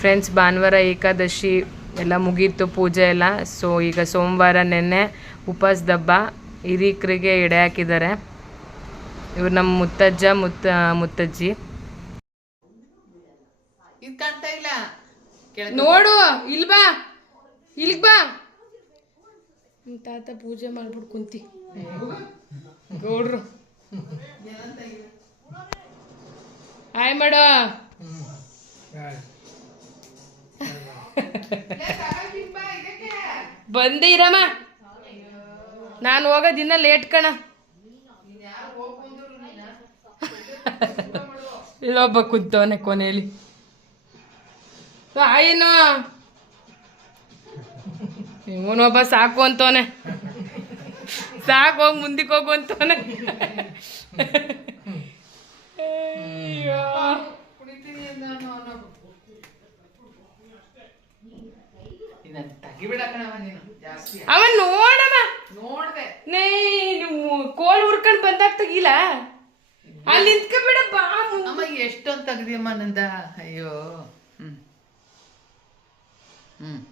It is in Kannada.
ಫ್ರೆಂಡ್ಸ್ ಭಾನುವಾರ ಏಕಾದಶಿ ಎಲ್ಲ ಮುಗೀತು ಪೂಜೆ ಎಲ್ಲ. ಸೊ ಈಗ ಸೋಮವಾರ ನೆನ್ನೆ ಉಪವಾಸ ದಬ್ಬ ಹಿರೀಕರಿಗೆ ಎಡೆ ಹಾಕಿದ್ದಾರೆ. ಇವ್ರು ನಮ್ಮ ಮುತ್ತಜ್ಜ ಮುತ್ತ ಮುತ್ತಜ್ಜಿ. ಇದು ಕಾಣ್ತಾ ಇಲ್ಲ. ನೋಡು ಇಲ್ಬಾ ಇಲ್ಗ್ ಬಾ. ನಿಮ್ ತಾತ ಪೂಜೆ ಮಾಡ್ಬಿಟ್ಟು ಕುಂತಿ. ಗೌಡ್ರು. ಹಾಯ್ ಮಾಡ. ಬಂದಿರಮ್ಮ ನಾನು ನಾನು ದಿನ ಲೇಟ್ ಕಣ. ಇಲ್ಲೊಬ್ಬ ಕುಂತವನೆ ಕೊನೆಯಲ್ಲಿ ಆಯ್ನೋ ಇವನೊಬ್ಬ ಸಾಕು ಅಂತವನೆ. ಸಾಕು ಹೋಗಿ ಮುಂದಕ್ಕೆ ಹೋಗು ಅಂತವನೆ. ಅವನ್ ನೋಡಮ್ಮ ನೋಡ್ದೆ. ನೇ ನೀವು ಕೋಲ್ ಹುರ್ಕೊಂಡ್ ಬಂದಾಗ ತೆಗಿಲ್ಲ ಅಲ್ಲಿ ನಿಂತ್ಕೊಂಡ್ಬಿಡ ಬಾ ಮುಂದೆ. ಅಮ್ಮ ಎಷ್ಟೊಂದು ತೆಗ್ದಿಯಮ್ಮ ನಂದ? ಅಯ್ಯೋ. ಹ್ಮ್. ಹ್ಮ್.